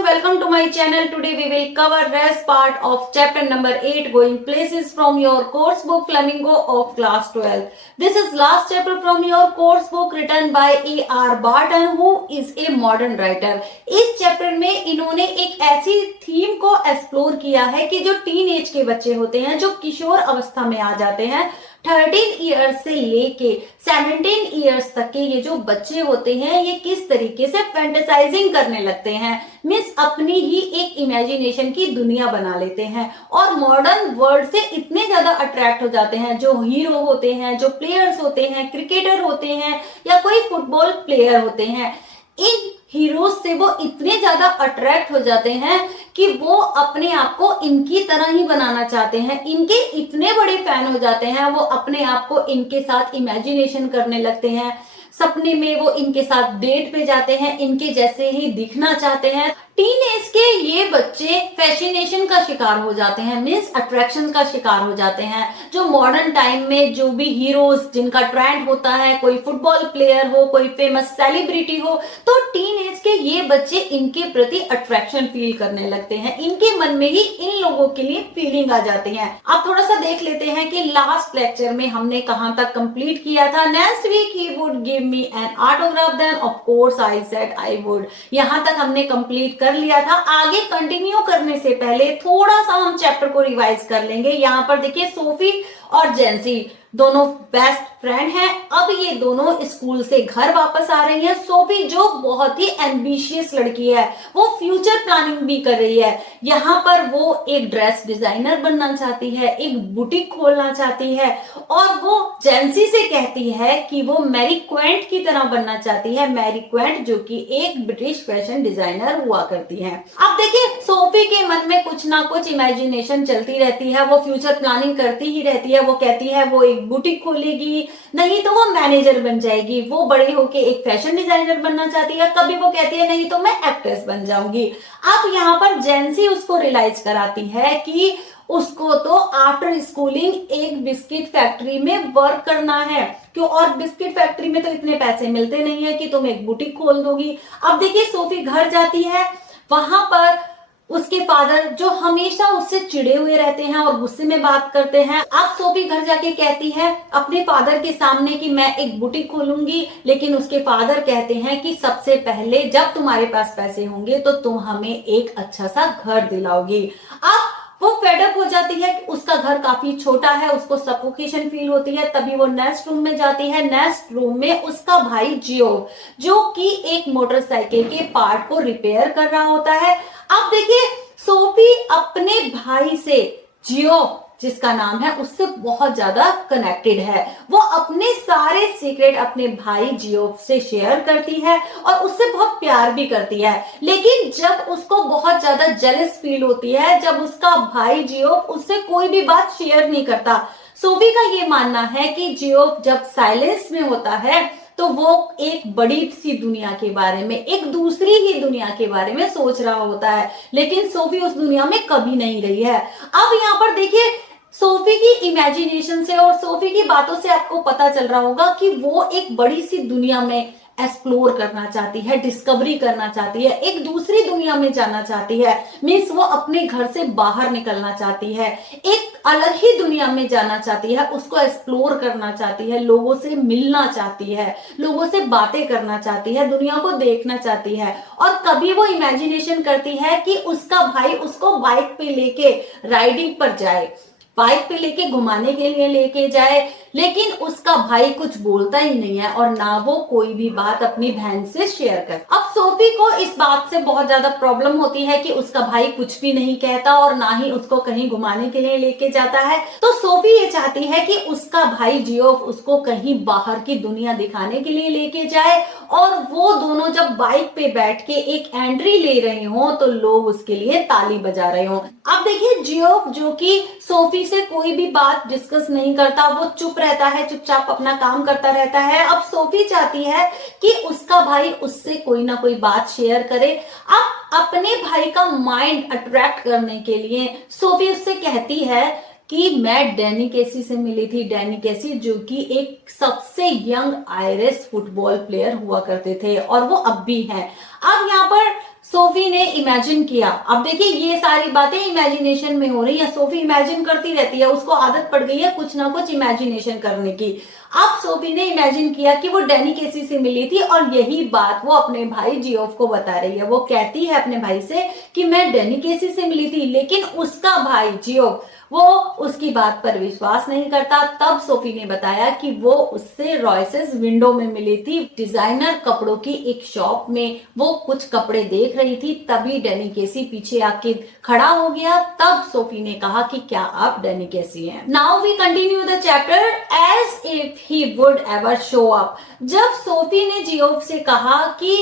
everyone, welcome to my channel. Today we will cover rest part of chapter number 8 going places from your course book Flamingo of class 12. This is last chapter from your course book written by A.R. Barton who is a modern writer. इस chapter में इन्होंने एक ऐसी theme को explore किया है कि जो टीन एज के बच्चे होते हैं, जो किशोर अवस्था में आ जाते हैं, 13 ईयर्स से लेके 17 ईयर्स तक के ये जो बच्चे होते हैं, ये किस तरीके से फैंटेसाइजिंग करने लगते हैं, मीन्स अपनी ही एक इमेजिनेशन की दुनिया बना लेते हैं और मॉडर्न वर्ल्ड से इतने ज्यादा अट्रैक्ट हो जाते हैं। जो हीरो होते हैं, जो प्लेयर्स होते हैं, क्रिकेटर होते हैं या कोई फुटबॉल प्लेयर होते हैं, इन हीरोज से वो इतने ज्यादा अट्रैक्ट हो जाते हैं कि वो अपने आप को इनकी तरह ही बनाना चाहते हैं। इनके इतने बड़े फैन हो जाते हैं, वो अपने आप को इनके साथ इमेजिनेशन करने लगते हैं। सपने में वो इनके साथ डेट पे जाते हैं, इनके जैसे ही दिखना चाहते हैं। टीन एज के ये बच्चे फैसिनेशन का शिकार हो जाते हैं, मीन्स अट्रैक्शन का शिकार हो जाते हैं। जो मॉडर्न टाइम में जो भी हीरोज जिनका ट्रेंड होता है, कोई फुटबॉल प्लेयर हो, कोई फेमस सेलिब्रिटी हो, तो टीन एज के ये बच्चे इनके प्रति अट्रैक्शन फील करने लगते हैं। इनके मन में ही इन लोगों के लिए फीलिंग आ जाती है। आप थोड़ा सा देख लेते हैं कि लास्ट लेक्चर में हमने कहां तक कंप्लीट किया था। Next week he would give me an autograph, then of course I said I would. यहां तक हमने कंप्लीट कर लिया था। आगे कंटिन्यू करने से पहले थोड़ा सा हम चैप्टर को रिवाइज कर लेंगे। यहाँ पर देखिए, सोफी और जेंसी दोनों बेस्ट फ्रेंड हैं। अब ये दोनों स्कूल से घर वापस आ रही हैं। सोफी जो बहुत ही एम्बिशियस लड़की है, वो फ्यूचर प्लानिंग भी कर रही है। यहाँ पर वो एक ड्रेस डिजाइनर बनना चाहती है, एक बुटीक खोलना चाहती है और वो जेंसी से कहती है कि वो मैरी क्वेंट की तरह बनना चाहती है। मैरी क्वेंट जो कि एक ब्रिटिश फैशन डिजाइनर हुआ करती है। अब देखिए, सोफी के मन में कुछ ना कुछ इमेजिनेशन चलती रहती है, वो फ्यूचर प्लानिंग करती ही रहती है। वो कहती है वो एक बुटीक खोलेगी, नहीं तो वो मैनेजर बन जाएगी, वो बड़े होके एक फैशन डिजाइनर बनना चाहती है। कभी वो कहती है नहीं तो मैं एक्ट्रेस बन जाऊंगी। अब यहाँ पर जेंसी उसको रियलाइज कराती है कि उसको तो आफ्टर स्कूलिंग एक बिस्किट फैक्ट्री में वर्क करना है, क्यों, और बिस्किट फैक्ट्री में तो इतने पैसे मिलते नहीं है कि तुम एक बुटीक खोल दोगी। अब देखिए, सोफी घर जाती है, वहां पर उसके फादर जो हमेशा उससे चिढ़े हुए रहते हैं और गुस्से में बात करते हैं। अब सोफी घर जाके कहती है अपने फादर के सामने कि मैं एक बुटीक खोलूंगी, लेकिन उसके फादर कहते हैं कि सबसे पहले जब तुम्हारे पास पैसे होंगे तो तुम हमें एक अच्छा सा घर दिलाओगी। अब वो फेडअप हो जाती है कि उसका घर काफी छोटा है, उसको सफोकेशन फील होती है। तभी वो नेक्स्ट रूम में जाती है। नेक्स्ट रूम में उसका भाई जियो, जो कि एक मोटरसाइकिल के पार्ट को रिपेयर कर रहा होता है। अब देखिए, सोफी अपने भाई से, जियो जिसका नाम है, उससे बहुत ज्यादा कनेक्टेड है। वो अपने सारे सीक्रेट अपने भाई जियो से शेयर करती है और उससे बहुत प्यार भी करती है। लेकिन जब उसको बहुत ज्यादा जेलस फील होती है, जब उसका भाई जियो उससे कोई भी बात शेयर नहीं करता, सोफी का ये मानना है कि जियो जब साइलेंस में होता है तो वो एक बड़ी सी दुनिया के बारे में, एक दूसरी ही दुनिया के बारे में सोच रहा होता है। लेकिन सोफी उस दुनिया में कभी नहीं गई है। अब यहाँ पर देखिए, सोफी की इमेजिनेशन से और सोफी की बातों से आपको पता चल रहा होगा कि वो एक बड़ी सी दुनिया में एक्सप्लोर करना चाहती है, डिस्कवरी करना चाहती है, एक दूसरी दुनिया में जाना चाहती है। मीन्स वो अपने घर से बाहर निकलना चाहती है, एक अलग ही दुनिया में जाना चाहती है, उसको एक्सप्लोर करना चाहती है, लोगों से मिलना चाहती है, लोगों से बातें करना चाहती है, दुनिया को देखना चाहती है। और कभी वो इमेजिनेशन करती है कि उसका भाई उसको बाइक पे लेके राइडिंग पर जाए, बाइक पे लेके घुमाने के लिए लेके जाए, लेकिन उसका भाई कुछ बोलता ही नहीं है और ना वो कोई भी बात अपनी बहन से शेयर कर। अब सोफी को इस बात से बहुत ज्यादा प्रॉब्लम होती है कि उसका भाई कुछ भी नहीं कहता और ना ही उसको कहीं घुमाने के लिए लेके जाता है। तो सोफी ये चाहती है कि उसका भाई जियो उसको कहीं बाहर की दुनिया दिखाने के लिए लेके जाए और वो दोनों जब बाइक पे बैठ के एक एंट्री ले रहे हो तो लोग उसके लिए ताली बजा रहे हो। अब देखिए, जियो जो कि सोफी से कोई भी बात डिस्कस नहीं करता, वो चुप रहता है, चुपचाप अपना काम करता रहता है। अब सोफी चाहती है कि उसका भाई उससे कोई ना कोई बात शेयर करे। अब अपने भाई का माइंड अट्रैक्ट करने के लिए सोफी उससे कहती है कि मैं डैनी केसी से मिली थी। डैनी केसी जो कि एक सबसे यंग आयरिश फुटबॉल प्लेयर हुआ करते थे और वो अब भी हैं। अब यहाँ पर सोफी ने इमेजिन किया। अब देखिए ये सारी बातें इमेजिनेशन में हो रही है, सोफी इमेजिन करती रहती है, उसको आदत पड़ गई है कुछ ना कुछ इमेजिनेशन करने की। अब सोफी ने इमेजिन किया कि वो डैनी केसी से मिली थी और यही बात वो अपने भाई जियोफ को बता रही है। वो कहती है अपने भाई से कि मैं डैनी केसी से मिली थी, लेकिन उसका भाई जियोफ वो उसकी बात पर विश्वास नहीं करता। तब सोफी ने बताया कि वो उससे रॉयसेस विंडो में मिली थी, डिजाइनर कपड़ों की एक शॉप में वो कुछ कपड़े देख रही थी। तभी डैनी केसी पीछे आके खड़ा हो गया। तब सोफी ने कहा कि क्या आप डैनी केसी हैं। Now we continue the chapter as if he would ever show up. जब सोफी ने जियोफ से कहा कि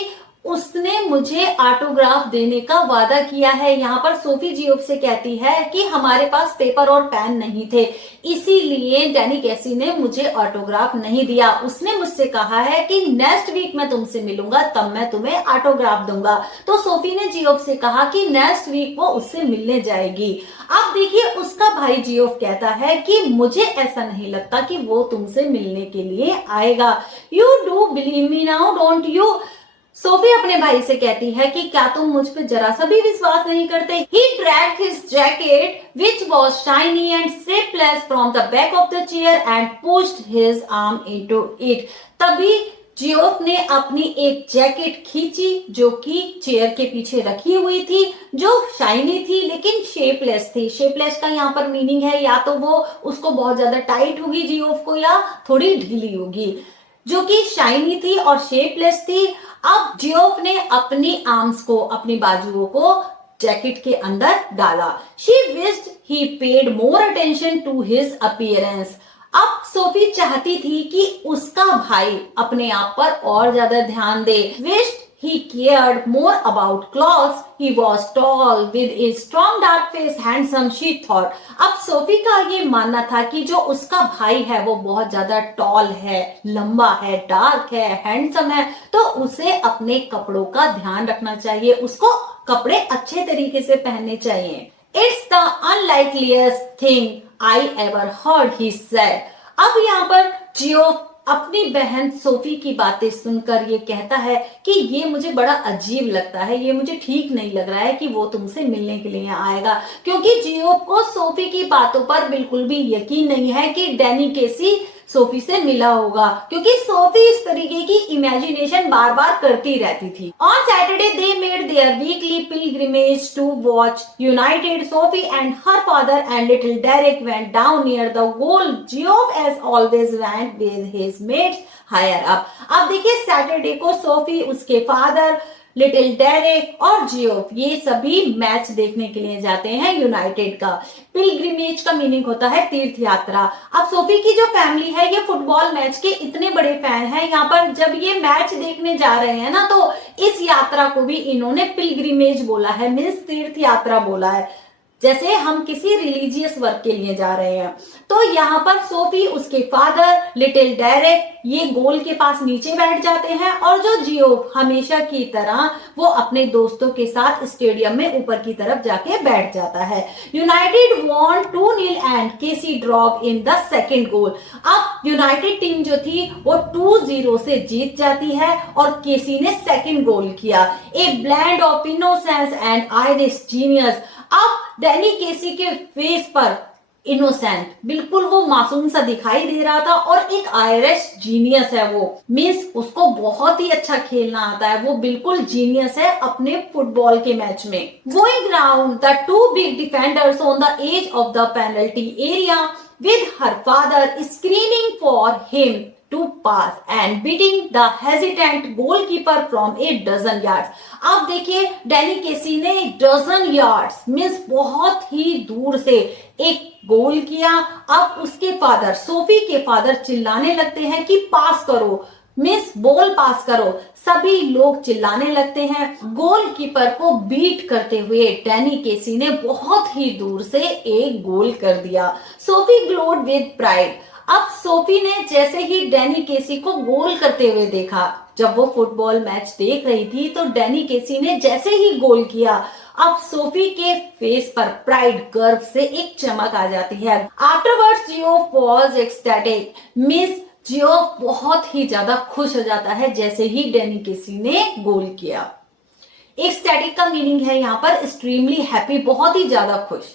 उसने मुझे ऑटोग्राफ देने का वादा किया है, यहाँ पर सोफी जियोफ से कहती है कि हमारे पास पेपर और पेन नहीं थे, इसीलिए डैनी केसी ने मुझे ऑटोग्राफ नहीं दिया। उसने मुझसे कहा है कि नेक्स्ट वीक मैं तुमसे मिलूंगा, तब मैं तुम्हें ऑटोग्राफ दूंगा। तो सोफी ने जियोफ से कहा कि नेक्स्ट वीक वो उससे मिलने जाएगी। अब देखिए उसका भाई जियोफ कहता है कि मुझे ऐसा नहीं लगता कि वो तुमसे मिलने के लिए आएगा। You do believe me now don't you. Sophie अपने भाई से कहती है कि क्या तुम मुझ पे जरा सा भी विश्वास नहीं करते। He dragged his jacket, which was shiny and sleeveless, from the back of the chair and pushed his arm into it. तभी जियोफ ने अपनी एक जैकेट खींची जो कि चेयर के पीछे रखी हुई थी, जो शाइनी थी लेकिन शेपलेस थी। शेपलेस का यहाँ पर मीनिंग है या तो वो उसको बहुत ज्यादा टाइट होगी जियोफ को, या थोड़ी ढीली होगी। जो कि शाइनी थी और शेपलेस थी। अब जियोफ ने अपनी आर्म्स को, अपनी बाजुओं को जैकेट के अंदर डाला। She wished he paid more attention to his appearance. अब सोफी चाहती थी कि उसका भाई अपने आप पर और ज्यादा ध्यान दे। Wished he cared more about clothes. He was tall with a strong dark face, handsome, she thought. अब सोफी का ये मानना था कि जो उसका भाई है वो बहुत ज्यादा टॉल है, लंबा है, डार्क है, हैंडसम है, तो उसे अपने कपड़ों का ध्यान रखना चाहिए, उसको कपड़े अच्छे तरीके से पहनने चाहिए। It's the unlikeliest thing I ever heard, he said. अब यहाँ पर जियो अपनी बहन सोफी की बातें सुनकर ये कहता है कि ये मुझे बड़ा अजीब लगता है, ये मुझे ठीक नहीं लग रहा है कि वो तुमसे मिलने के लिए आएगा, क्योंकि जियोफ को सोफी की बातों पर बिल्कुल भी यकीन नहीं है कि डैनी केसी सोफी से मिला होगा, क्योंकि सोफी इस तरीके की इमेजिनेशन बार बार करती रहती थी। On Saturday they made their weekly pilgrimage to watch United. Sophie and her father and little Derek went down near the goal. Geoff as always went with his mates higher up. अब देखिए Saturday को Sophie, उसके father, little Derek और Geoff ये सभी match देखने के लिए जाते हैं यूनाइटेड का। पिलग्रिमेज का मीनिंग होता है तीर्थ यात्रा। अब सोफी की जो फैमिली है ये फुटबॉल मैच के इतने बड़े फैन हैं, यहाँ पर जब ये मैच देखने जा रहे हैं ना, तो इस यात्रा को भी इन्होंने पिलग्रिमेज बोला है, मीन्स तीर्थ यात्रा बोला है, जैसे हम किसी रिलीजियस वर्क के लिए जा रहे हैं। तो यहाँ पर सोफी, उसके फादर, लिटिल डेरेक ये गोल के पास नीचे बैठ जाते हैं और जो जियोफ हमेशा की तरह वो अपने दोस्तों के साथ स्टेडियम में ऊपर की तरफ जाके बैठ जाता है। United won 2-0 and Casey drop in the second goal. अब यूनाइटेड टीम जो थी वो 2-0 से जीत जाती है और केसी ने सेकेंड गोल किया। A blend of innocence and Irish genius. अब डैनी केसी के फेस पर इनोसेंट, बिल्कुल वो मासूम सा दिखाई दे रहा था, और एक आयरिश जीनियस है वो, मीन्स उसको बहुत ही अच्छा खेलना आता है, वो बिल्कुल जीनियस है अपने फुटबॉल के मैच में। Going round the two big defenders on the edge of the penalty area with her father screaming for him to pass and beating the hesitant goalkeeper from a dozen yards. अब देखिए Danny Casey ने dozen yards means बहुत ही दूर से एक गोल किया। अब उसके फादर, सोफी के फादर चिल्लाने लगते हैं कि पास करो, मिस बॉल पास करो। सभी लोग चिल्लाने लगते हैं। गोलकीपर को बीट करते हुए डैनी केसी ने बहुत ही दूर से एक गोल कर दिया। Sophie glowed with pride. अब सोफी ने जैसे ही डैनी केसी को गोल करते हुए देखा, जब वो फुटबॉल मैच देख रही थी तो डैनी केसी ने जैसे ही गोल किया, अब सोफी के फेस पर प्राइड गर्व से एक चमक आ जाती है। Afterwards Geoff was ecstatic. Miss Geoff बहुत ही ज्यादा खुश हो जाता है जैसे ही डैनी केसी ने गोल किया। एक्सटैटिक का मीनिंग है यहाँ पर एक्सट्रीमली हैप्पी, बहुत ही ज्यादा खुश।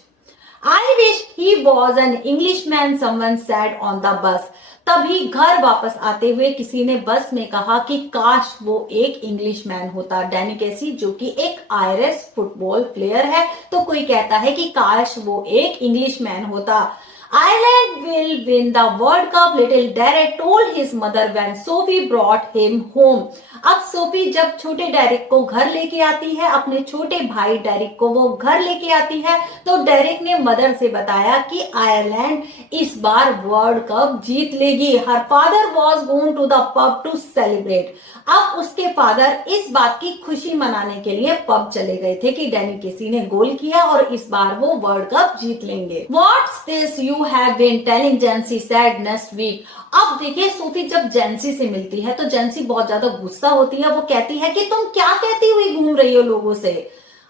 I wish he was an English man, someone said on the bus. तभी घर वापस आते हुए किसी ने बस में कहा कि काश वो एक इंग्लिश मैन होता। डैनी केसी जो कि एक आयरिश फुटबॉल प्लेयर है, तो कोई कहता है कि काश वो एक इंग्लिश मैन होता। Ireland will win the World Cup, little Derek told his mother when Sophie brought him home. अब सोफी जब छोटे डेरिक को घर लेके आती है, अपने छोटे भाई डेरिक को वो घर लेके आती है, तो डेरिक ने मदर से बताया कि आयरलैंड इस बार वर्ल्ड कप जीत लेगी। Her father was going to the pub to celebrate. अब उसके फादर इस बात की खुशी मनाने के लिए पब चले गए थे कि डैनी केसी ने गोल किया और इस बार वो वर्ल्ड कप जीत लेंगे। What's this you have been telling Jancy said next week? अब देखिए सोफी जब जेंसी से मिलती है तो जेंसी बहुत ज्यादा गुस्सा होती है। वो कहती है कि तुम क्या कहती हुई घूम रही हो लोगों से।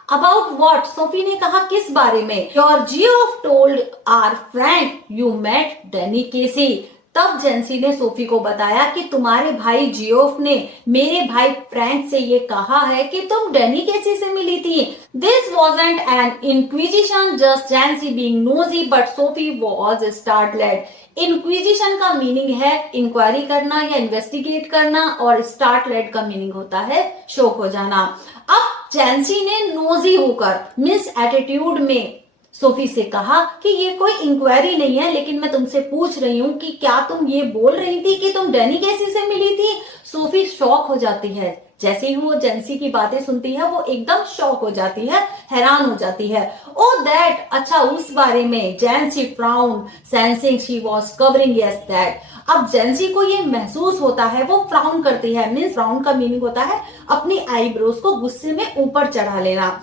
About what? सोफी ने कहा किस बारे में? Your Geoff told our friend you met Danny Casey. तब जेंसी ने सोफी को बताया कि तुम्हारे भाई जियोफ ने मेरे भाई फ्रैंक से ये कहा है कि तुम डैनी केसी से मिली थी। This wasn't an inquisition, just Jancy being nosy, but Sophie was startled. Inquisition का मीनिंग है इंक्वायरी करना या इन्वेस्टिगेट करना, और स्टार्टलेड का मीनिंग होता है शॉक हो जाना। अब जेंसी ने नोजी होकर मिस एटीट्यूड में सोफी से कहा कि ये कोई इंक्वायरी नहीं है, लेकिन मैं तुमसे पूछ रही हूँ कि क्या तुम ये बोल रही थी कि तुम डैनी केसी से मिली थी। सोफी शॉक हो जाती है। जैसे ही वो जेंसी की बातें सुनती है वो एकदम शॉक हो जाती है, हैरान हो जाती है। ओ दैट, अच्छा उस बारे में। Jancy frown sensing she was covering yes that. अब जेंसी को ये महसूस होता है, वो फ्राउन करती है। मीन्स फ्राउन का मीनिंग होता है अपनी आईब्रोज को गुस्से में ऊपर चढ़ा लेना।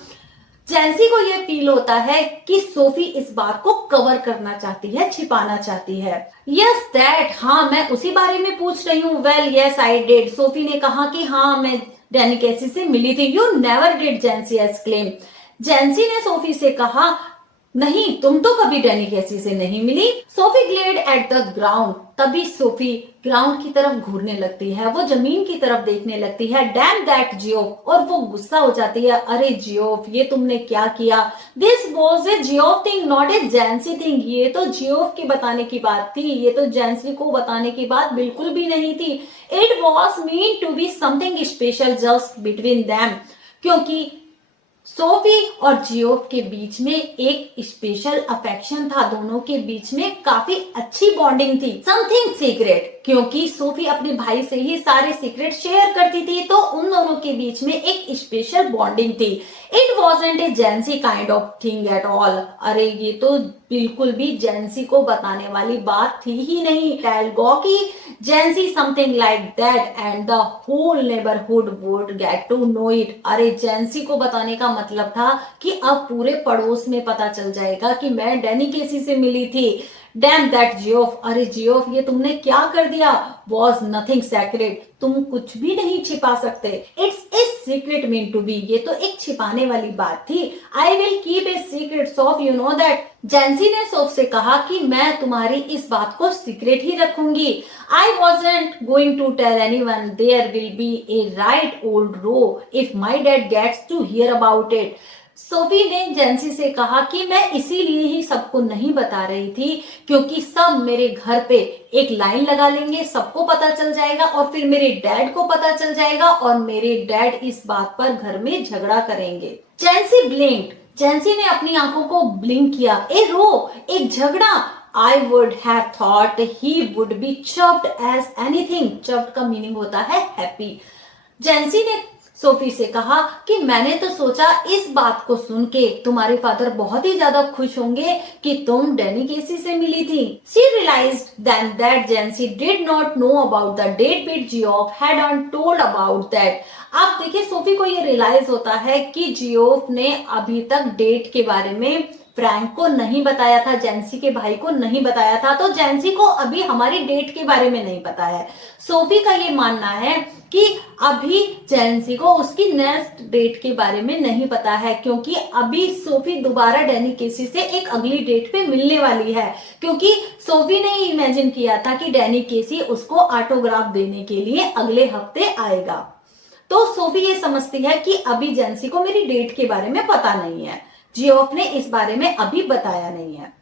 जेंसी को यह फील होता है कि सोफी इस बात को कवर करना चाहती है, छिपाना चाहती है। यस दैट, हाँ मैं उसी बारे में पूछ रही हूँ। Well yes I did. Sophie ने कहा कि हाँ मैं डैनी केसी से मिली थी। You never did, Jancy exclaim. Jancy ने सोफी से कहा नहीं, तुम तो कभी डैनी केसी से नहीं मिली। Sophie glared at the ground. तभी सोफी ग्राउंड की तरफ घूरने लगती है, वो जमीन की तरफ देखने लगती है। डैम दैट जियोफ, और वो गुस्सा हो जाती है। अरे जियोफ, ये तुमने क्या किया? This was a Geoff thing, not a जेंसी thing. ये तो जियोफ के बताने की बात थी, ये तो जेंसी को बताने की बात बिल्कुल भी नहीं थी। It was mean to be something special just between them, क्योंकि सोफी और जियोफ के बीच में एक स्पेशल अफेक्शन था, दोनों के बीच में काफी अच्छी बॉन्डिंग थी। समथिंग सीक्रेट, क्योंकि सोफी अपने भाई से ही सारे सीक्रेट शेयर करती थी, तो उन दोनों के बीच में एक स्पेशल बॉन्डिंग थी। It wasn't A जेंसी kind of thing at all. अरे ये तो बिल्कुल भी जेंसी को बताने वाली बात थी ही नहीं। टेल गो की Jancy something like that and the whole neighbourhood would get to know it. अरे जेंसी को बताने का मतलब था कि अब पूरे पड़ोस में पता चल जाएगा कि मैं डैनी केसी से मिली थी। डैम दैट जियोफ, अरे जियोफ ये तुमने क्या कर दिया? वॉज नथिंग सेक्रेट, तुम कुछ भी नहीं छिपा सकते। It's a secret meant to be, ये तो एक छिपाने वाली बात थी। I will keep a secret Soph, you know that. Jancy ने सोफ से कहा कि मैं तुम्हारी इस बात को सीक्रेट ही रखूंगी। I wasn't going to tell anyone, there will be a right old row if my dad gets to hear about it. Sophie ने जेंसी से कहा कि मैं इसीलिए ही सबको नहीं बता रही थी, क्योंकि सब मेरे घर पे एक लाइन लगा लेंगे, सबको पता चल जाएगा और फिर मेरे डैड को पता चल जाएगा और मेरे डैड इस बात पर घर में झगड़ा करेंगे। जेंसी ब्लिंक्ड, जेंसी ने अपनी आंखों को ब्लिंक किया। ए रो, एक झगड़ा। I would have thought he would be chuffed as anything. chuffed का मीनिंग होता है हैप्पी। जेंसी ने सोफी से कहा कि मैंने तो सोचा इस बात को सुन के तुम्हारे फादर बहुत ही ज्यादा खुश होंगे कि तुम डैनी केसी से मिली थी। She realized then that Jancy did not know about the date but Geoff had told about that. अब देखिए सोफी को ये रियलाइज होता है कि जियोफ ने अभी तक डेट के बारे में फ्रैंक को नहीं बताया था, जेंसी के भाई को नहीं बताया था, तो जेंसी को अभी हमारी डेट के बारे में नहीं पता है। सोफी का ये मानना है कि अभी जेंसी को उसकी नेक्स्ट डेट के बारे में नहीं पता है, क्योंकि अभी सोफी दोबारा डैनी केसी से एक अगली डेट पे मिलने वाली है, क्योंकि सोफी ने इमेजिन किया था कि डैनी केसी उसको ऑटोग्राफ देने के लिए अगले हफ्ते आएगा। तो सोफी ये समझती है कि अभी जेंसी को मेरी डेट के बारे में पता नहीं है, जियोफ ने इस बारे में अभी बताया नहीं है।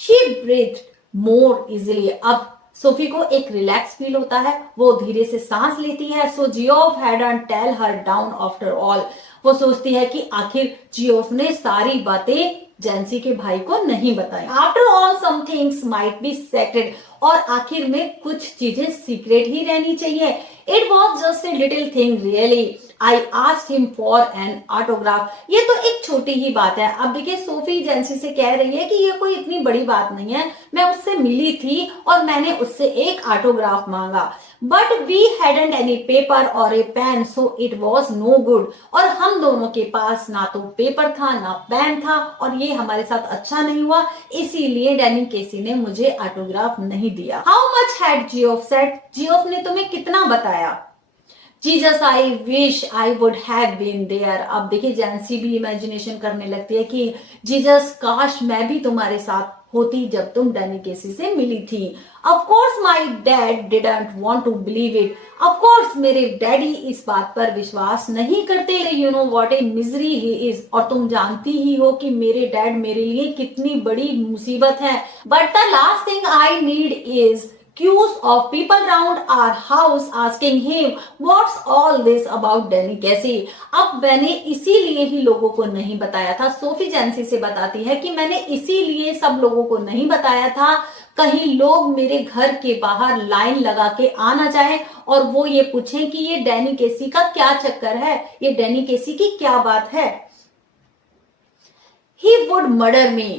शी ब्रीथ्ड मोर इजिली, अब सोफी को एक रिलैक्स फील होता है, वो धीरे से सांस लेती है। So Geoff hadn't tell her down after all, वो सोचती है कि आखिर जियोफ ने सारी बातें जेंसी के भाई को नहीं बताई। After all some things might be secret, और आखिर में कुछ चीजें सीक्रेट ही रहनी चाहिए। It was just a little thing really, I asked him for an autograph. ये तो एक छोटी ही बात है। अब देखिए सोफी जेंसी से कह रही है कि ये कोई इतनी बड़ी बात नहीं है, मैं उससे मिली थी और मैंने उससे एक ऑटोग्राफ मांगा, but we hadn't any paper और a pen so it was no good. और हम दोनों के पास ना तो पेपर था ना पेन था, और ये हमारे साथ अच्छा नहीं हुआ, इसीलिए डैनी केसी ने मुझे ऑटोग्राफ नहीं दिया। How much had Geoff said, Geoff ने तुम्हें कितना बताया? Jesus I wish I would have been there. अब देखिए जेंसी भी इमेजिनेशन करने लगती है कि जीसस काश मैं भी तुम्हारे साथ होती जब तुम डैनी केसी से मिली थी। Of course my dad didn't want to believe it, of course मेरे डैडी इस बात पर विश्वास नहीं करते। You know what a misery he is, और तुम जानती ही हो कि मेरे डैड मेरे लिए कितनी बड़ी मुसीबत है। But the last thing I need is queues of people around our house asking him what's all this about Danny Casey। अब मैंने इसीलिए ही लोगों को नहीं बताया था, सोफी जेंसी से बताती है कि मैंने इसीलिए सब लोगों को नहीं बताया था, कहीं लोग मेरे घर के बाहर लाइन लगा के आना चाहे और वो ये पूछें कि ये डैनी केसी का क्या चक्कर है, ये डैनी केसी की क्या बात है। He would murder me,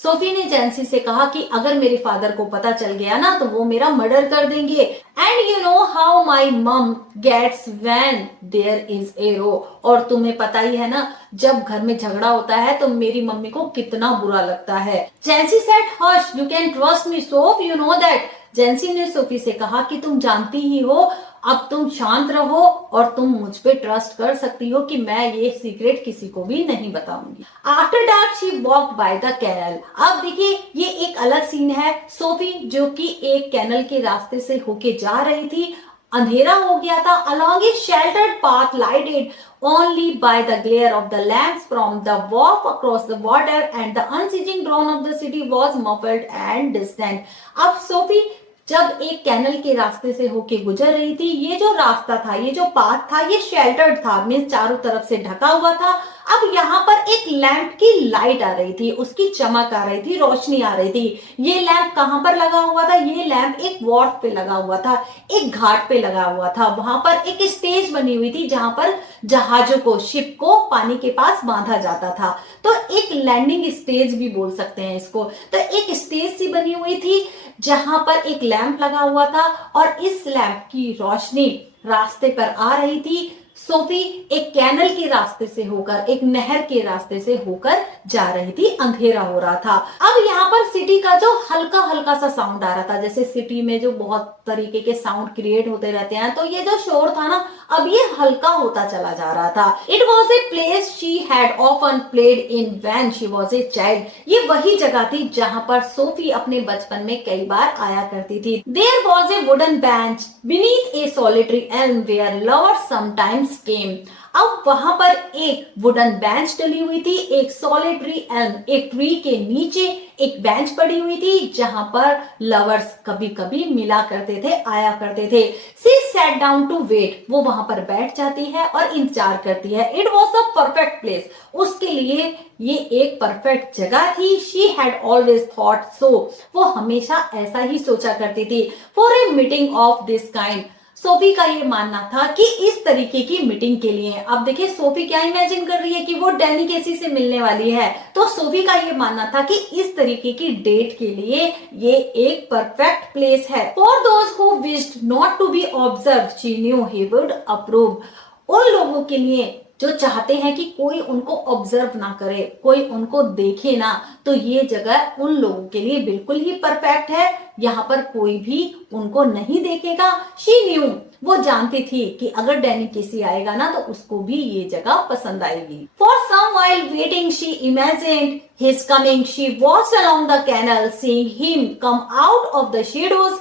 Sophie ने जेंसी से कहा कि अगर मेरे फादर को पता चल गया ना तो वो मेरा मर्डर कर देंगे। And you know how my mum gets when there is a row, और तुम्हें पता ही है ना जब घर में झगड़ा होता है तो मेरी मम्मी को कितना बुरा लगता है। Jancy said hush you can trust me Soph, you know that. Jancy ने सोफी से कहा कि तुम जानती ही हो, अब तुम शांत रहो और तुम मुझ पे ट्रस्ट कर सकती हो कि मैं ये सीक्रेट किसी को भी नहीं बताऊंगी। After that she walked by the canal. अब देखिए ये एक अलग सीन है, सोफी जो कि एक कैनल के रास्ते से होके जा रही थी, अंधेरा हो गया था। along a sheltered path lighted only by the glare of the lamps from the wharf across the water, and the unceasing drone of the city was muffled and distant। अब सोफी जब एक कैनल के रास्ते से होके गुजर रही थी, ये जो रास्ता था, ये जो पाथ था, ये शेल्टर्ड था, मींस चारों तरफ से ढका हुआ था। अब यहाँ पर एक लैंप की लाइट आ रही थी, उसकी चमक आ रही थी, रोशनी आ रही थी। ये लैंप कहाँ पर लगा हुआ था? ये लैंप एक वॉर्फ पे लगा हुआ था, एक घाट पे लगा हुआ था। वहां पर एक स्टेज बनी हुई थी जहां पर जहाजों को, शिप को पानी के पास बांधा जाता था। तो एक लैंडिंग स्टेज भी बोल सकते हैं इसको। तो एक स्टेज सी बनी हुई थी जहां पर एक लैंप लगा हुआ था और इस लैंप की रोशनी रास्ते पर आ रही थी। सोफी एक कैनल के रास्ते से होकर, एक नहर के रास्ते से होकर जा रही थी, अंधेरा हो रहा था। अब यहाँ पर सिटी का जो हल्का हल्का सा साउंड आ रहा था, जैसे सिटी में जो बहुत तरीके के साउंड क्रिएट होते रहते हैं, तो ये जो शोर था ना अब ये हल्का होता चला जा रहा था। It was a place she had often played in when she was a child. ये वही जगह थी जहां पर सोफी अपने बचपन में कई बार आया करती थी। There was a wooden bench beneath a solitary elm where lovers sometimes came. अब वहां पर एक वुडन बेंच डली हुई थी, एक सॉलिटरी एल्म, एक ट्री के नीचे एक बेंच पड़ी हुई थी जहां पर लवर्स कभी कभी मिला करते थे, आया करते थे। She sat down to wait, वो वहां पर बैठ जाती है और इंतजार करती है। It was the perfect place, उसके लिए ये एक परफेक्ट जगह थी। She had always thought so, वो हमेशा ऐसा ही सोचा करती थी। For a meeting of this kind, Sophie का ये मानना था कि इस तरीके की मीटिंग के लिए। अब देखिए सोफी क्या इमेजिन कर रही है कि वो डैनी केसी से मिलने वाली है, तो सोफी का ये मानना था कि इस तरीके की डेट के लिए ये एक परफेक्ट प्लेस है। For those who wished not to be observed she knew he would approve. उन लोगों के लिए जो चाहते हैं कि कोई उनको ऑब्जर्व ना करे, कोई उनको देखे ना, तो ये जगह उन लोगों के लिए बिल्कुल ही परफेक्ट है। यहाँ पर कोई भी उनको नहीं देखेगा। शी न्यू, वो जानती थी कि अगर डैनी केसी आएगा ना तो उसको भी ये जगह पसंद आएगी। For some while waiting she imagined his coming. She watched along the canal seeing him come out of the shadows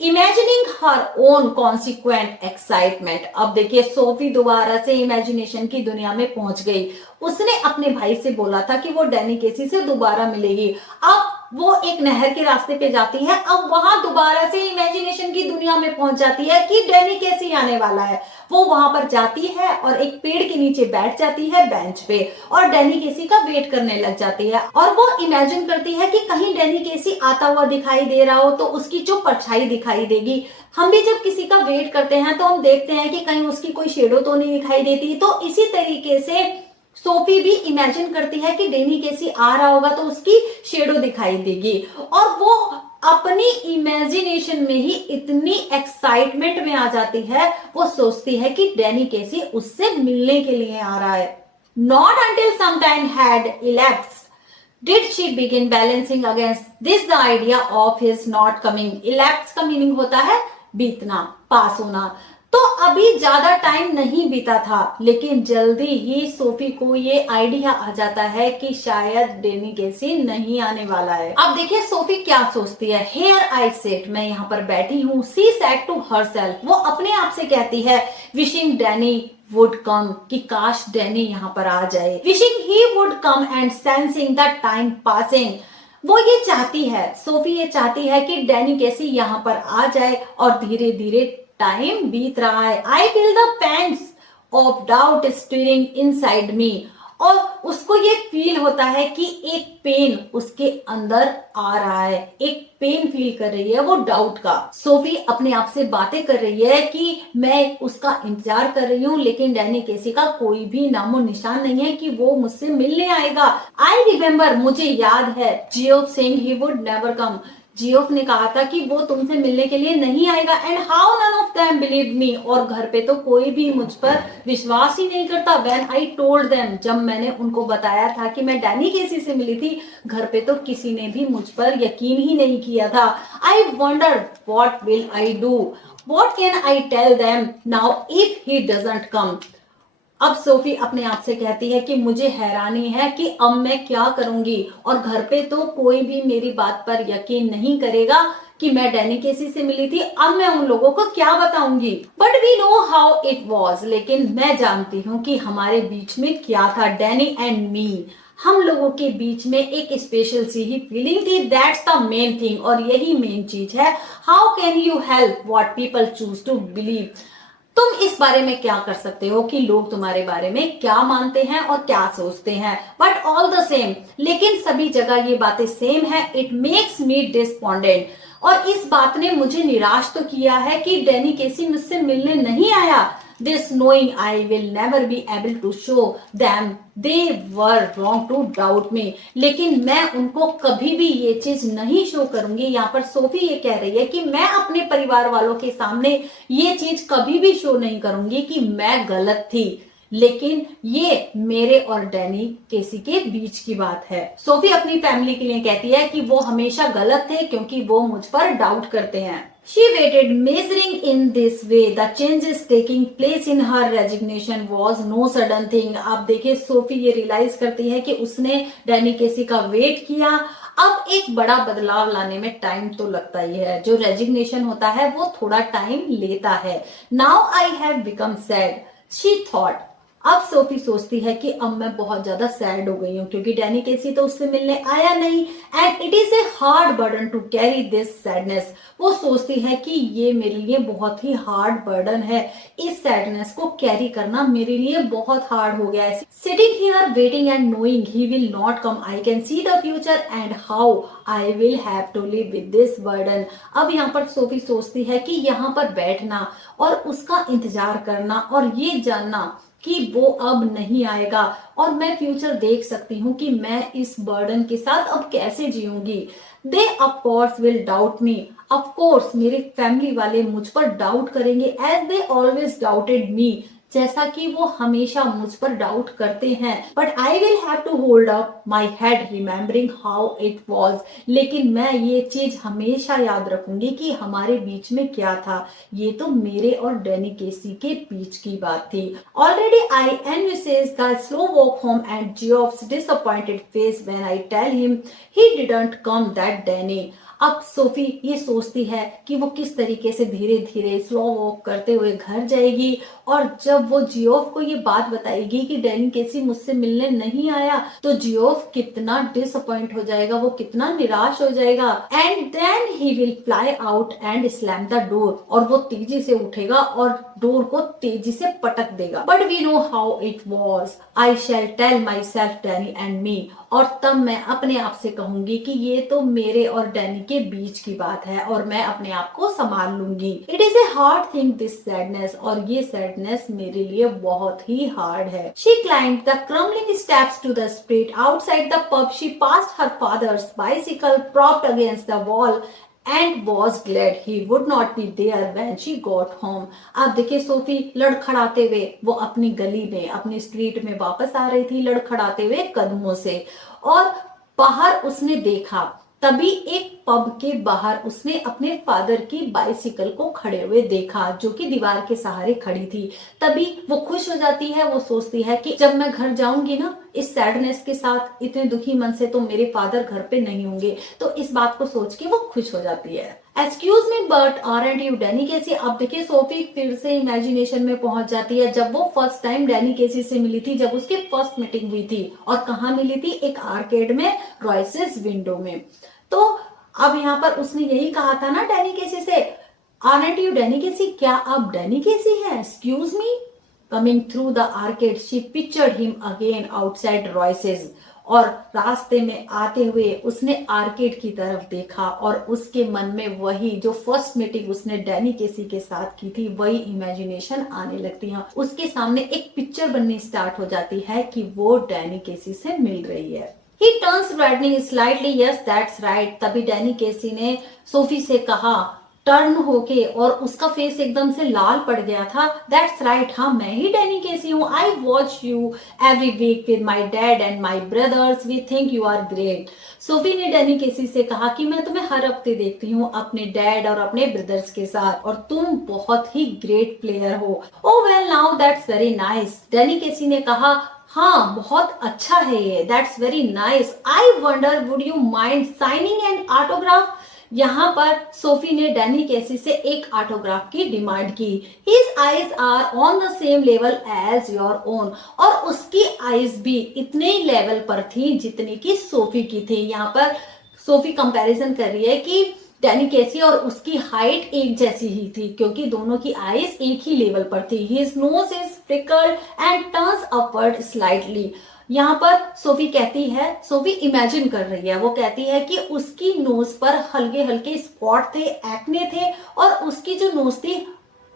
imagining her own consequent excitement. अब देखिए सोफी दोबारा से इमेजिनेशन की दुनिया में पहुंच गई। उसने अपने भाई से बोला था कि वो डैनी केसी से दोबारा मिलेगी। अब वो एक नहर के रास्ते पे जाती है। अब वहां दोबारा से इमेजिनेशन की दुनिया में पहुंच जाती है कि डैनी केसी आने वाला है। वो वहां पर जाती है और एक पेड़ के नीचे बैठ जाती है बेंच पे और डैनी केसी का वेट करने लग जाती है। और वो इमेजिन करती है कि कहीं डैनी केसी आता हुआ दिखाई दे रहा हो तो उसकी जो परछाई दिखाई देगी। हम भी जब किसी का वेट करते हैं तो हम देखते हैं कि कहीं उसकी कोई शेडो तो नहीं दिखाई देती। तो इसी तरीके से सोफी भी इमेजिन करती है कि डैनी केसी आ रहा होगा तो उसकी शेडो दिखाई देगी। और वो अपनी इमेजिनेशन में ही इतनी एक्साइटमेंट में आ जाती है, वो सोचती है कि डैनी केसी उससे मिलने के लिए आ रहा है। Not until some time had elapsed did she begin balancing against this the idea of his not coming। elapse का मीनिंग होता है बीतना, पास होना। तो अभी ज्यादा टाइम नहीं बीता था लेकिन जल्दी ही सोफी को ये आइडिया आ जाता है कि शायद डैनी केसी नहीं आने वाला है। अब देखिए सोफी क्या सोचती है। Here I sit, मैं यहाँ पर बैठी हूँ। She said to herself, वो अपने आप से कहती है wishing Danny would come, कि काश डैनी यहाँ पर आ जाए। Wishing he would come and sensing the time passing, वो ये चाहती है, सोफी ये चाहती है कि डैनी केसी यहाँ पर आ जाए और धीरे धीरे टाइम बीत रहा है। I feel the pangs of doubt steering inside me, और उसको ये फील होता है कि एक पेन उसके अंदर आ रहा है, एक पेन फील कर रही है वो डाउट का। सोफी अपने आप से बातें कर रही है कि मैं उसका इंतजार कर रही हूँ लेकिन डैनी केसी का कोई भी नामो निशान नहीं है कि वो मुझसे मिलने आएगा। आई रिमेम्बर, मुझे याद है, Geoff saying he would never come, Geoff ने कहा था कि वो तुमसे मिलने के लिए नहीं आएगा। And how none of them believe me, और घर पे तो कोई भी मुझ पर विश्वास ही नहीं करता। व्हेन आई टोल्ड देम, जब मैंने उनको बताया था कि मैं डैनी केसी से मिली थी, घर पे तो किसी ने भी मुझ पर यकीन ही नहीं किया था। I wonder what will I do, what can I tell them now if he doesn't come. अब सोफी अपने आप से कहती है कि मुझे हैरानी है कि अब मैं क्या करूंगी, और घर पे तो कोई भी मेरी बात पर यकीन नहीं करेगा कि मैं डैनी केसी से मिली थी। अब मैं उन लोगों को क्या बताऊंगी। But we know how it was, लेकिन मैं जानती हूँ कि हमारे बीच में क्या था। डैनी एंड मी, हम लोगों के बीच में एक स्पेशल सी ही फीलिंग थी। दैट्स द मेन थिंग, और यही मेन चीज है। How can you help what people choose to believe, तुम इस बारे में क्या कर सकते हो कि लोग तुम्हारे बारे में क्या मानते हैं और क्या सोचते हैं। बट ऑल द सेम, लेकिन सभी जगह ये बातें सेम है। इट मेक्स मी डिस्पॉन्डेंट, और इस बात ने मुझे निराश तो किया है कि डैनी केसी मुझसे मिलने नहीं आया। This knowing I will never be able to show them they were wrong to doubt me, लेकिन मैं उनको कभी भी ये चीज नहीं शो करूंगी। यहाँ पर सोफी ये कह रही है कि मैं अपने परिवार वालों के सामने ये चीज कभी भी शो नहीं करूंगी कि मैं गलत थी, लेकिन ये मेरे और डैनी केसी के बीच की बात है। सोफी अपनी फैमिली के लिए कहती है कि वो हमेशा गलत थे क्योंकि वो मुझ पर डाउट करते हैं। She waited, measuring in this way the changes taking place in her resignation was no sudden thing। आप देखिए सोफी ये रियलाइज करती है कि उसने डैनी केसी का वेट किया। अब एक बड़ा बदलाव लाने में टाइम तो लगता ही है। जो रेजिग्नेशन होता है वो थोड़ा टाइम लेता है। Now I have become sad, she thought. अब सोफी सोचती है कि अब मैं बहुत ज्यादा सैड हो गई हूँ क्योंकि डैनी केसी तो उससे मिलने आया नहीं। And it is a hard burden to carry this sadness, वो सोचती है कि ये मेरे लिए बहुत ही हार्ड बर्डन है, इस सैडनेस को कैरी करना मेरे लिए बहुत हार्ड हो गया है। Sitting here waiting and knowing he will not come, I can see the future and how I will have to live with this burden. अब यहाँ पर सोफी सोचती है कि यहाँ पर बैठना और उसका इंतजार करना और ये जानना कि वो अब नहीं आएगा, और मैं फ्यूचर देख सकती हूँ कि मैं इस बर्डन के साथ अब कैसे जीऊंगी। They of course will doubt me, of course मेरे फैमिली वाले मुझ पर डाउट करेंगे, as they always doubted me, जैसा कि वो हमेशा मुझ पर डाउट करते हैं। But I will have to hold up my head remembering how it was, लेकिन मैं ये चीज हमेशा याद रखूंगी कि हमारे बीच में क्या था। ये तो मेरे और डैनी केसी के बीच की बात थी। Already I envisages the slow walk home and Geoff's disappointed face when I tell him he didn't come that Danny। अब सोफी ये सोचती है कि वो किस तरीके से धीरे धीरे स्लो वॉक करते हुए घर जाएगी, और जब वो जियोफ को ये बात बताएगी कि डैनी केसी मुझसे मिलने नहीं आया, तो जियोफ कितना डिसअपॉइंट हो जाएगा, वो कितना निराश हो जाएगा। And then he will fly out and slam the door, और वो तेजी से उठेगा और डोर को तेजी से पटक देगा। But we know how it was, I shall tell myself Danny and me, और तब मैं अपने आप से कहूंगी कि ये तो मेरे और डैनी के बीच की बात है और मैं अपने आप को संभाल लूंगी। It is a hard thing this sadness, और ये सैडनेस मेरे लिए बहुत ही हार्ड है। She climbed the crumbling steps to the street outside the pub. She passed her father's bicycle propped against the wall and was glad he would not be there when she got home. अब देखिए Sophie लड़खड़ाते हुए वो अपनी गली में, अपनी street में वापस आ रही थी, लड़खड़ाते हुए कदमों से, और बाहर उसने देखा, तभी एक पब के बाहर उसने अपने फादर की बाइसिकल को खड़े हुए देखा, जो कि दीवार के सहारे खड़ी थी। तभी वो खुश हो जाती है, वो सोचती है कि जब मैं घर जाऊंगी ना इस सैडनेस के साथ, इतने दुखी मन से, तो मेरे फादर घर पे नहीं होंगे। तो इस बात को सोच के वो खुश हो जाती है। Excuse me but aren't you Danny Casey. अब देखिए सोफी फिर से इमेजिनेशन में पहुंच जाती है, जब वो फर्स्ट टाइम डैनी केसी से मिली थी, जब उसकी फर्स्ट मीटिंग हुई थी, और कहाँ मिली थी, एक आर्केड में, रॉयसेस विंडो में। तो अब यहाँ पर उसने यही कहा था ना डैनी केसी से, आरंट यू डैनी केसी, क्या आप डैनी केसी हैं? Excuse me. Coming through the arcade she pictured him again outside Royce's, और रास्ते में आते हुए उसने आर्केड की तरफ देखा, और उसके मन में वही जो फर्स्ट मीटिंग उसने डैनी केसी के साथ की थी, वही इमेजिनेशन आने लगती है। उसके सामने एक पिक्चर बननी स्टार्ट हो जाती है कि वो डैनी केसी से मिल रही है। He turns reddening slightly, yes that's right। तभी डैनी केसी ने सोफी से कहा, टर्न होके, और उसका फेस एकदम से लाल पड़ गया था। दैट्स राइट, हाँ मैं ही डैनी केसी हूँ। I watch you every week with my dad and my brothers, we think you are great. Sophie ने डैनी केसी से कहा कि मैं तुम्हें हर हफ्ते देखती हूँ अपने डैड और अपने ब्रदर्स के साथ, और तुम बहुत ही ग्रेट प्लेयर हो। Oh well now that's very nice. Danny Casey ने कहा, हाँ बहुत अच्छा है ये, that's very nice. I wonder would you mind signing an autograph. यहाँ पर सोफी ने डैनी केसी से एक ऑटोग्राफ की डिमांड की। His eyes are on the same level as your own, और उसकी आईज भी इतने ही लेवल पर थी जितनी की सोफी की थी। यहाँ पर सोफी कंपैरिजन कर रही है कि डैनी केसी और उसकी हाइट एक जैसी ही थी, क्योंकि दोनों की आईज एक ही लेवल पर थी। His nose is freckled and turns upward slightly। यहाँ पर सोफी कहती है, सोफी इमेजिन कर रही है, वो कहती है कि उसकी नोज पर हल्के हल्के स्पॉट थे, एक्ने थे, और उसकी जो नोज थी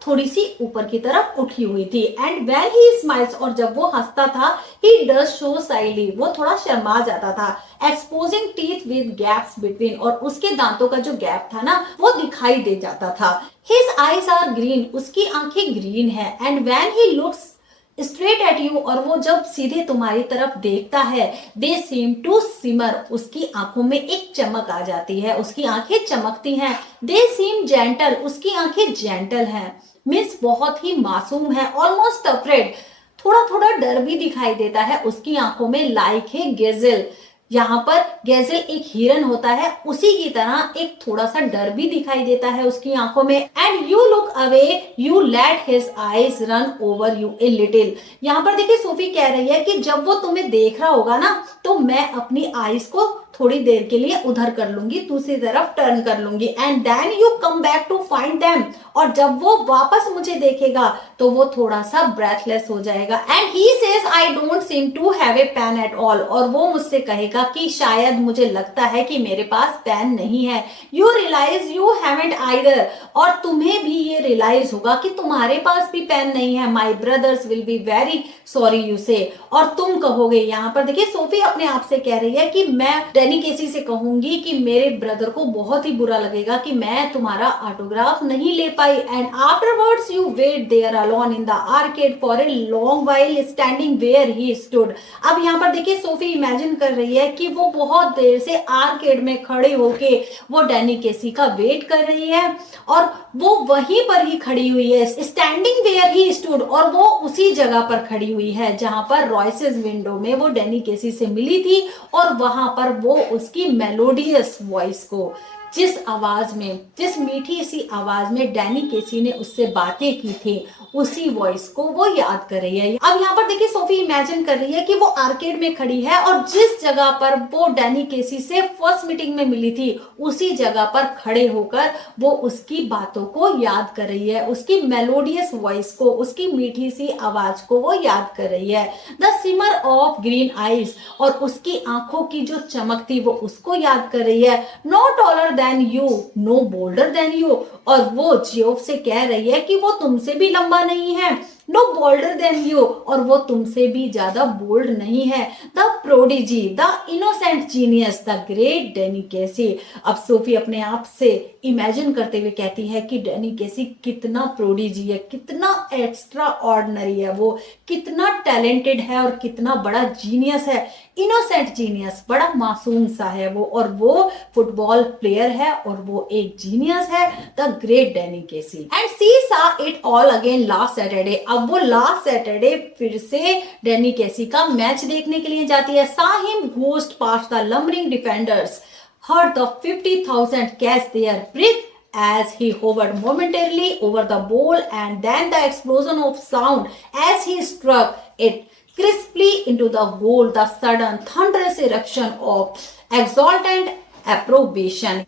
थोड़ी सी ऊपर की तरफ उठी हुई थी। एंड व्हेन ही स्माइल्स, और जब वो हंसता था, ही डज शो साइली, वो थोड़ा शर्मा जाता था। Exposing teeth with gaps between, और उसके दांतों का जो गैप था ना वो दिखाई दे जाता था। हिज आईज आर ग्रीन, उसकी आंखें ग्रीन है। And when he looks straight at you, और वो जब सीधे तुम्हारी तरफ देखता है, दे सीम टू सिमर, उसकी आंखों में एक चमक आ जाती है, उसकी आंखें चमकती हैं। दे सीम जेंटल, उसकी आंखें जेंटल हैं, मीन्स बहुत ही मासूम है। ऑलमोस्ट अफ्रेड, थोड़ा थोड़ा डर भी दिखाई देता है उसकी आंखों में। लाइक है गेजल, यहाँ पर गेजल एक हिरन होता है, उसी की तरह एक थोड़ा सा डर भी दिखाई देता है उसकी आंखों में। And you look away, you let his eyes run over U a little. यहाँ पर देखिए सोफी कह रही है कि जब वो तुम्हें देख रहा होगा ना, तो मैं अपनी आईज को थोड़ी देर के लिए उधर कर लूंगी, दूसरी तरफ टर्न कर लूंगी। And then you come back to find them, और जब वो वापस मुझे देखेगा तो वो थोड़ा सा ब्रेथलेस हो जाएगा। And he says I don't seem to have a pen at all, और वो मुझसे कहेगा कि शायद मुझे लगता है कि मेरे पास पेन नहीं है। You realise you haven't either, और तुम्हें भी ये रियलाइज होगा कि तुम्हारे पास भी पेन नहीं है। My brothers will be very sorry you say, और तुम कहोगे, यहाँ पर देखिए सोफी अपने आप से कह रही है कि मैं डैनी केसी से कहूंगी कि मेरे ब्रदर को बहुत ही बुरा लगेगा कि मैं तुम्हारा ऑटोग्राफ नहीं ले पाई। And afterwards you wait there alone in the arcade for a long while standing where he stood. अब यहाँ पर देखिए सोफी इमेजिन कर रही है कि वो बहुत देर से आर्केड में खड़े होके वो डैनी केसी का वेट कर रही है, और वो वहीं पर ही खड़ी हुई है, स्टैंडिंग वेयर ही स्टूड, और वो उसी जगह पर खड़ी हुई है जहां पर रॉयसेस विंडो में वो डैनी केसी से मिली थी, और वहां पर वो उसकी मेलोडियस वॉइस को जिस आवाज में, जिस मीठी सी आवाज में डैनी केसी ने उससे बातें की थी, उसी वॉइस को वो याद कर रही है। अब यहाँ पर देखिए सोफी इमेजिन कर रही है कि वो आर्केड में खड़ी है और जिस जगह पर वो डैनी केसी से फर्स्ट मीटिंग में मिली थी, उसी जगह पर खड़े होकर वो उसकी बातों को याद कर रही है, उसकी मेलोडियस वॉइस को, उसकी मीठी सी आवाज को वो याद कर रही है। The shimmer of green eyes, और उसकी आंखों की जो चमक थी वो उसको याद कर रही है। No taller than you, no bolder than you, और वो जियोफ से कह रही है कि वो तुमसे भी लंबा नहीं है। नो बोल्डर देन यू, और वो तुमसे भी ज्यादा बोल्ड नहीं है। The prodigy, the innocent genius, the great Danny Casey. अब सोफी अपने आप से इमेजिन करते हुए कहती है कि डैनी केसी कितना प्रोडिजी है, कितना एक्स्ट्रा ऑर्डिनरी है, वो कितना टैलेंटेड है और कितना बड़ा जीनियस है। इनोसेंट जीनियस, बड़ा मासूम सा है वो, और वो फुटबॉल प्लेयर है और वो एक जीनियस है, the great Danny Casey. And she saw it all again last Saturday. अब वो लास्ट सैटरडे फिर से डैनी केसी का मैच देखने के लिए जाती है। सा him ghost past the lumbering defenders, heard the 50,000 catch their breath as he hovered momentarily over the ball, and then the explosion of sound as he struck it crisply into the goal, the sudden thunderous eruption of exultant approbation.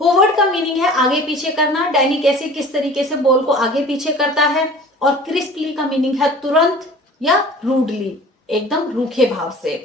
Hovered का meaning है आगे पीछे करना। Danny केसी किस तरीके से ball को आगे पीछे करता है, और क्रिस्पली का मीनिंग है तुरंत या रूडली, एकदम रूखे भाव से।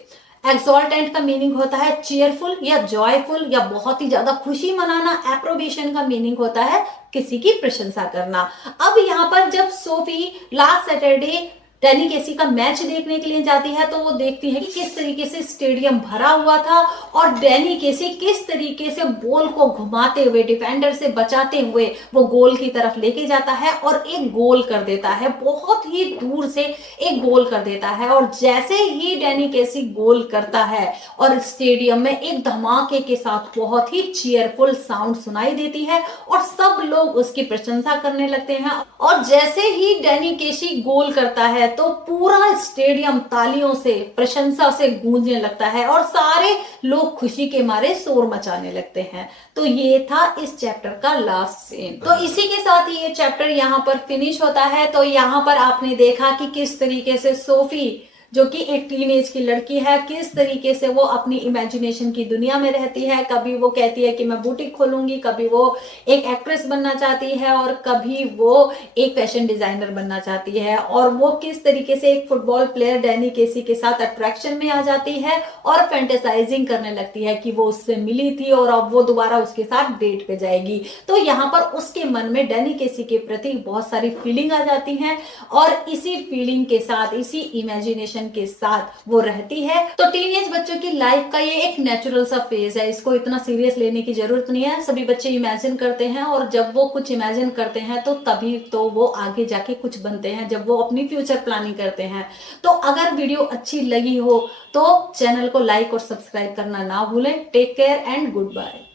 एक्सॉल्टेंट का मीनिंग होता है चीयरफुल या जॉयफुल या बहुत ही ज्यादा खुशी मनाना। एप्रोबेशन का मीनिंग होता है किसी की प्रशंसा करना। अब यहाँ पर जब सोफी लास्ट सैटरडे डैनी केसी का मैच देखने के लिए जाती है तो वो देखती है कि किस तरीके से स्टेडियम भरा हुआ था और डैनी केसी किस तरीके से बॉल को घुमाते हुए, डिफेंडर से बचाते हुए वो गोल की तरफ लेके जाता है और एक गोल कर देता है, बहुत ही दूर से एक गोल कर देता है। और जैसे ही डैनी केसी गोल करता है और स्टेडियम में एक धमाके के साथ बहुत ही चीयरफुल साउंड सुनाई देती है और सब लोग उसकी प्रशंसा करने लगते हैं। और जैसे ही डैनी केसी गोल करता है तो पूरा स्टेडियम तालियों से, प्रशंसा से गूंजने लगता है और सारे लोग खुशी के मारे शोर मचाने लगते हैं। तो ये था इस चैप्टर का लास्ट सीन। तो इसी के साथ ही ये चैप्टर यहाँ पर फिनिश होता है। तो यहाँ पर आपने देखा कि किस तरीके से सोफी, जो कि एक टीनेज की लड़की है, किस तरीके से वो अपनी इमेजिनेशन की दुनिया में रहती है। कभी वो कहती है कि मैं बुटीक खोलूंगी, कभी वो एक एक्ट्रेस बनना चाहती है और कभी वो एक फैशन डिजाइनर बनना चाहती है। और वो किस तरीके से एक फुटबॉल प्लेयर डैनी केसी के साथ अट्रैक्शन में आ जाती है और फैंटेसाइजिंग करने लगती है कि वो उससे मिली थी और अब वो दोबारा उसके साथ डेट पे जाएगी। तो यहाँ पर उसके मन में डैनी केसी के प्रति बहुत सारी फीलिंग आ जाती हैं और इसी फीलिंग के साथ, इसी इमेजिनेशन के साथ वो रहती है। तो टीनेज बच्चों की लाइफ का ये एक नेचुरल सा फेज है, इसको इतना सीरियस लेने की जरूरत नहीं है। सभी बच्चे इमेजिन करते हैं और जब वो कुछ इमेजिन करते हैं तो तभी तो वो आगे जाके कुछ बनते हैं, जब वो अपनी फ्यूचर प्लानिंग करते हैं। तो अगर वीडियो अच्छी लगी हो तो चैनल को लाइक और सब्सक्राइब करना ना भूलें। Take care and good bye.